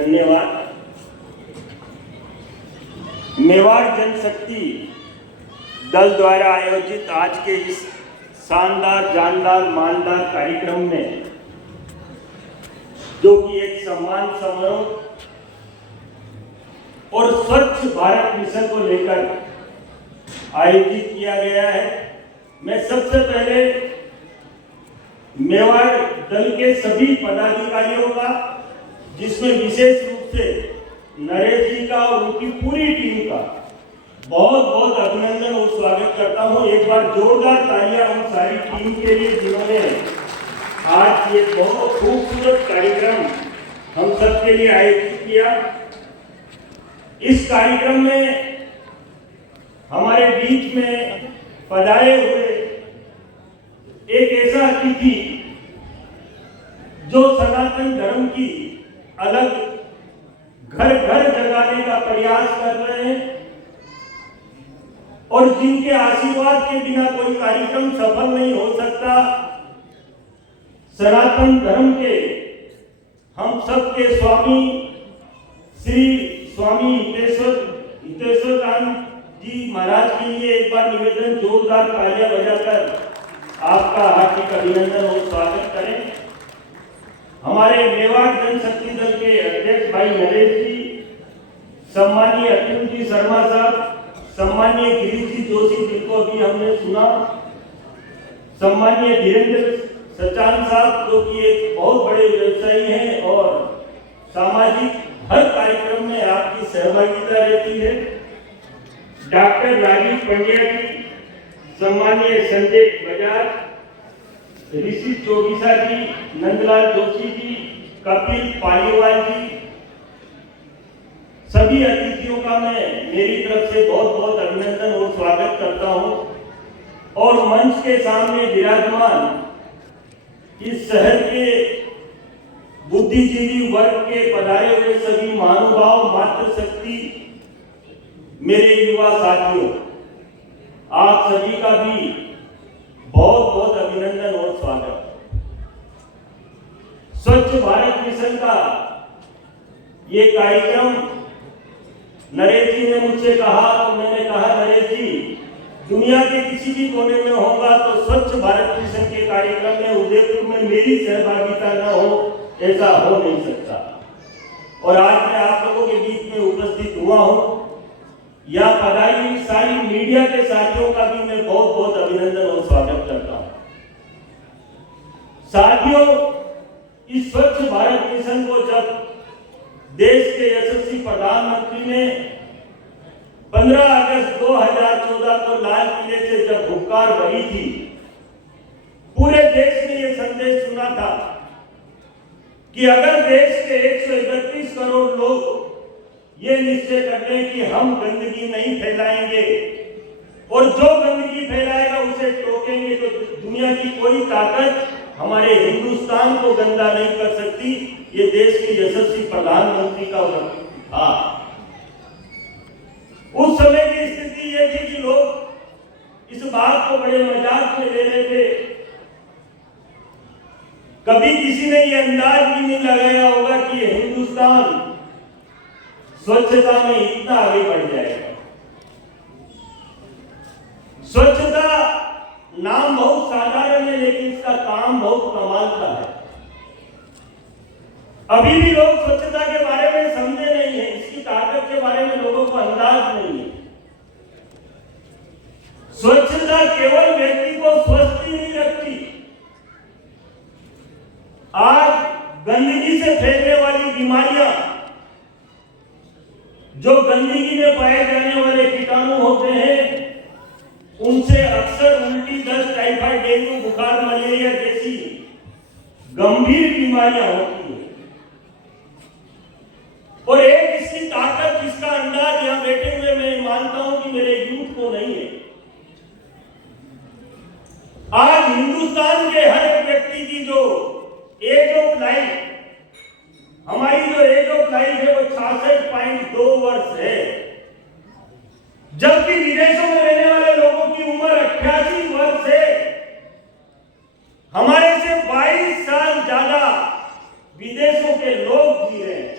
धन्यवाद। मेवाड़ जनशक्ति दल द्वारा आयोजित आज के इस शानदार, जानदार, मानदार कार्यक्रम में, जो कि एक सम्मान समारोह और स्वच्छ भारत मिशन को लेकर आयोजित किया गया है, मैं सबसे पहले मेवाड़ दल के सभी पदाधिकारियों का, जिसमें विशेष रूप से नरेश जी का और उनकी पूरी टीम का बहुत बहुत अभिनंदन और स्वागत करता हूं। एक बार जोरदार तालियां उन सारी टीम के लिए जिन्होंने आज ये बहुत खूबसूरत कार्यक्रम हम सब के लिए आयोजित किया। इस कार्यक्रम में हमारे बीच में पधारे हुए एक ऐसा अतिथि जो सनातन धर्म की अलग घर घर जगाने का प्रयास कर रहे हैं और जिनके आशीर्वाद के बिना कोई कार्यक्रम सफल नहीं हो सकता। सनातन धर्म के हम सबके स्वामी श्री स्वामी हितेश्वर जी महाराज के लिए एक बार निवेदन, जोरदार तालियां बजाकर आपका हार्दिक अभिनंदन और स्वागत करें। हमारे मेवाड़ जनशक्ति दल के अध्यक्ष भाई नरेश जी, सम्मानीय अतुल जी शर्मा साहब, सम्मानीय गिरीश जी जोशी जिनको अभी हमने सुना, सम्मानीय धीरेन्द्र सचान साहब जो कि एक बहुत बड़े व्यवसायी हैं और सामाजिक हर कार्यक्रम में आपकी सहभागिता रहती है, डॉक्टर राजीव पंड्या जी, सम्मानीय संजय बजाज, ऋषि चौबीसा जी, नंदलाल जोशी जी, कपिल पालीवाल जी, सभी अतिथियों का मैं मेरी तरफ से बहुत बहुत अभिनंदन और स्वागत करता हूं। और मंच के सामने विराजमान इस शहर के बुद्धिजीवी वर्ग के पधारे हुए सभी महानुभाव, मातृशक्ति, मेरे युवा साथियों, आप सभी का भी बहुत बहुत अभिनंदन और स्वागत। स्वच्छ भारत मिशन का ये कार्यक्रम नरेश जी ने मुझसे कहा, तो मैंने कहा नरेश जी, दुनिया के किसी भी कोने में होगा तो स्वच्छ भारत मिशन के कार्यक्रम में उदयपुर में मेरी सहभागिता न हो, ऐसा हो नहीं सकता। और आज मैं आप लोगों के बीच में उपस्थित हुआ हूं। या पधारी हुई सारी मीडिया के साथियों का भी मैं बहुत बहुत अभिनंदन और स्वागत करता हूं। साथियों, इस स्वच्छ भारत मिशन को जब देश के यशस्वी प्रधानमंत्री ने 15 अगस्त 2014 को लाल किले से जब हुंकार भरी थी, पूरे देश ने यह संदेश सुना था कि अगर देश के 131 करोड़ लोग ये निश्चय कर लें कि हम गंदगी नहीं फैलाएंगे और जो गंदगी फैलाएगा उसे टोकेंगे, तो दुनिया की कोई ताकत हमारे हिंदुस्तान को गंदा नहीं कर सकती। ये देश के यशस्वी प्रधानमंत्री का वक्तव्य था। उस समय की स्थिति ये थी कि लोग इस बात को बड़े मजाक में ले रहे थे। कभी किसी ने ये अंदाज भी नहीं लगाया होगा कि हिंदुस्तान स्वच्छता में इतना आगे बढ़ जाएगा। स्वच्छता नाम बहुत साधारण है, लेकिन इसका काम बहुत कमाल का है। अभी भी लोग स्वच्छता के बारे में समझे नहीं है, इसकी ताकत के बारे में लोगों को अंदाज नहीं है। स्वच्छता केवल व्यक्ति को स्वस्थ ही नहीं रखती, आज गंदगी से फैलने वाली बीमारियां, जो गंदगी में पाए जाने वाले कीटाणु होते हैं, उनसे अक्सर उल्टी, दस्त, टाइफाइड, डेंगू, बुखार, मलेरिया जैसी गंभीर बीमारियां होती हैं। और एक इसकी ताकत, इसका अंदाज यहां बैठे हुए मैं मानता हूं कि मेरे यूथ को नहीं है। आज हिंदुस्तान के हर एक व्यक्ति की जो एज ऑफ लाइफ, हमारी जो एज ऑफ लाइफ है वो 66.2 वर्ष है, जबकि विदेशों में रहने वाले लोगों की उम्र 88 वर्ष है। हमारे से 22 साल ज्यादा विदेशों के लोग जी रहे हैं।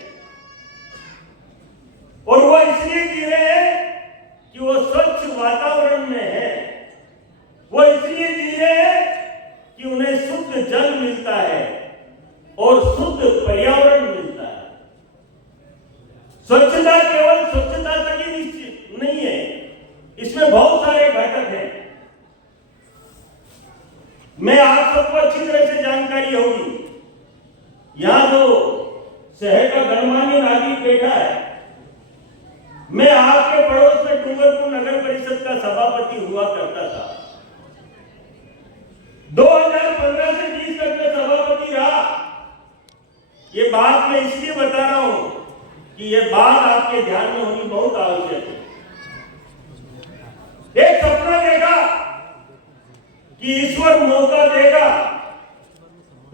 और शुद्ध पर्यावरण मिलता है। स्वच्छता केवल स्वच्छता तक ही निश्चित नहीं है, इसमें बहुत सारे घटक हैं। मैं आप सबको अच्छी तरह से जानकारी होगी, यहां जो शहर का गणमान्य नागरिक बैठा है, मैं आपके पड़ोस में डूंगरपुर नगर परिषद का सभापति हुआ करता था। 2015 से 20 तक मैं सभापति रहा। ये बात मैं इसलिए बता रहा हूं कि ये बात आपके ध्यान में होनी बहुत आवश्यक है। एक सपना देखा कि ईश्वर मौका देगा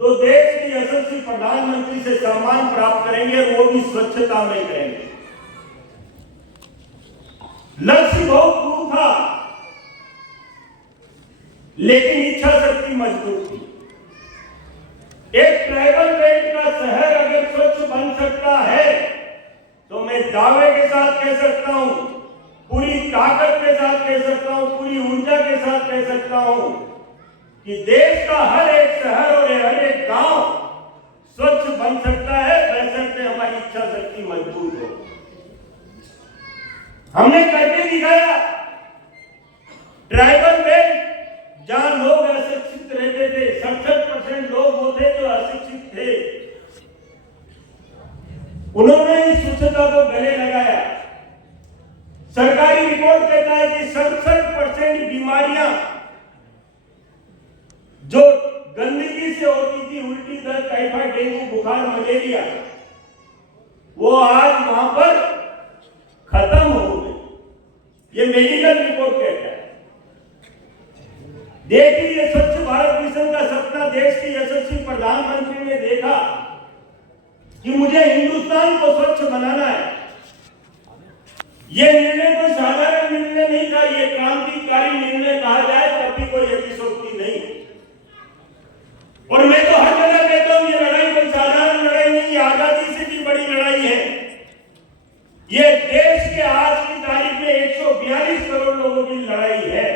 तो देश के यशस्वी प्रधानमंत्री से सम्मान प्राप्त करेंगे, वो भी स्वच्छता में करेंगे। लक्ष्य बहुत दूर था, लेकिन इच्छा शक्ति मजबूत थी। एक ट्राइबल बेल्ट का शहर अगर स्वच्छ बन सकता है तो मैं दावे के साथ कह सकता हूं, पूरी ताकत के साथ कह सकता हूं, पूरी ऊर्जा के साथ कह सकता हूं कि देश का हर एक शहर और हर एक गांव स्वच्छ बन सकता है, बशर्ते हमारी इच्छा शक्ति मजबूत हो। हमने करके दिखाया। ट्राइबल बेल्ट जहां लोग अशिक्षित रहते थे, 67% लोग वो थे जो अशिक्षित थे, उन्होंने इस स्वच्छता को गले लगाया। सरकारी रिपोर्ट कहता है कि 67% बीमारियां जो गंदगी से होती थी, उल्टी, दर्द, टाइफाइड, डेंगू, बुखार, मलेरिया, वो आज वहां पर खत्म हो गई। ये मेडिकल रिपोर्ट कहता है। देखिए, स्वच्छ भारत मिशन का सपना देश के यशस्वी प्रधानमंत्री ने देखा कि मुझे हिंदुस्तान को स्वच्छ बनाना है। यह निर्णय कोई साधारण निर्णय नहीं था, यह क्रांतिकारी निर्णय कहा जाए तब भी कोई अतिशयोक्ति नहीं। और मैं तो हर जगह कहता हूं, ये लड़ाई कोई साधारण लड़ाई नहीं, आजादी से भी बड़ी लड़ाई है। ये देश के आज की तारीख में 142 करोड़ लोगों की लड़ाई है।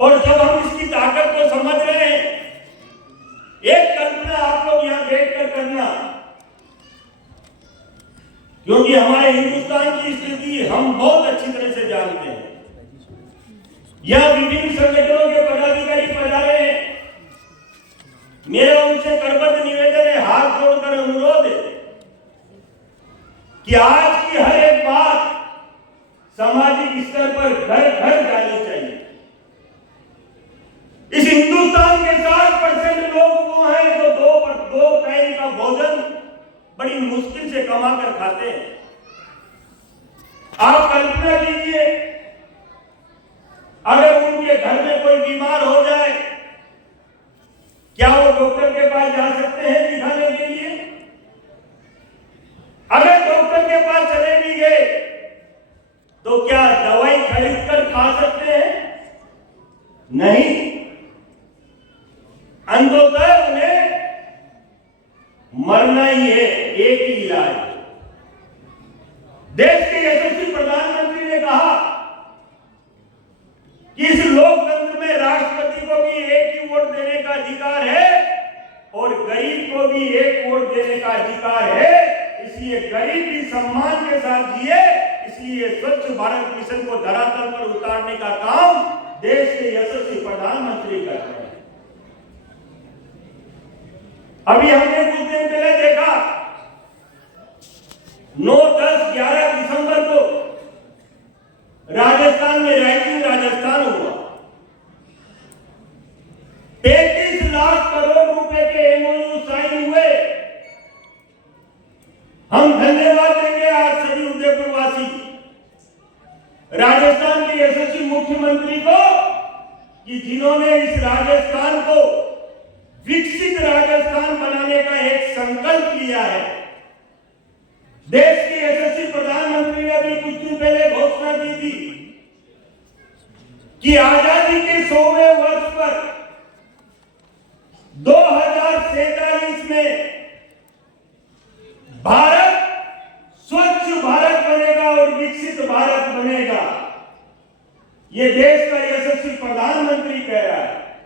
और जब हम इसकी ताकत को समझ रहे हैं, एक कल्पना आप लोग यहां बैठकर करना, क्योंकि हमारे हिंदुस्तान की स्थिति हम बहुत अच्छी तरह से जानते हैं। यहां विभिन्न संगठनों के पदाधिकारी पधारे हैं। मेरा उनसे करबद्ध निवेदन है, हाथ जोड़कर अनुरोध है कि आज की हर एक बात सामाजिक स्तर पर घर घर जानी चाहिए। इस हिंदुस्तान के 60% लोग वो हैं जो दो टाइम का भोजन बड़ी मुश्किल से कमा कर खाते हैं। आप कल्पना कीजिए, अगर उनके घर में कोई बीमार हो जाए, क्या वो डॉक्टर के पास जा सकते हैं दिखाने के लिए? अगर डॉक्टर के पास चले भी गए तो क्या दवाई खरीद कर खा सकते हैं? नहीं। अंततः उन्हें मरना ही है, एक ही इलाज। देश के यशस्वी प्रधानमंत्री ने कहा कि इस लोकतंत्र में राष्ट्रपति को भी एक ही वोट देने का अधिकार है और गरीब को भी एक वोट देने का अधिकार है। इसलिए गरीब भी सम्मान के साथ जिए। इसलिए स्वच्छ भारत मिशन को धरातल पर उतारने का काम देश के यशस्वी प्रधानमंत्री कर रहे हैं। अभी हमने कुछ दिन पहले देखा, 9, 10, 11 दिसंबर को राजस्थान में राइजिंग राजस्थान हुआ। 35 लाख करोड़ रुपए के एमओयू साइन हुए। हम धन्यवाद देंगे आज सभी उदयपुरवासी राजस्थान के यशस्वी मुख्यमंत्री को कि जिन्होंने इस राजस्थान को विकसित राजस्थान बनाने का एक संकल्प लिया है। देश के यशस्वी प्रधानमंत्री ने भी कुछ दिन पहले घोषणा की थी कि आजादी के 100वें वर्ष पर 2047 में भारत स्वच्छ भारत बनेगा और विकसित भारत बनेगा। यह देश का यशस्वी प्रधानमंत्री कह रहा है।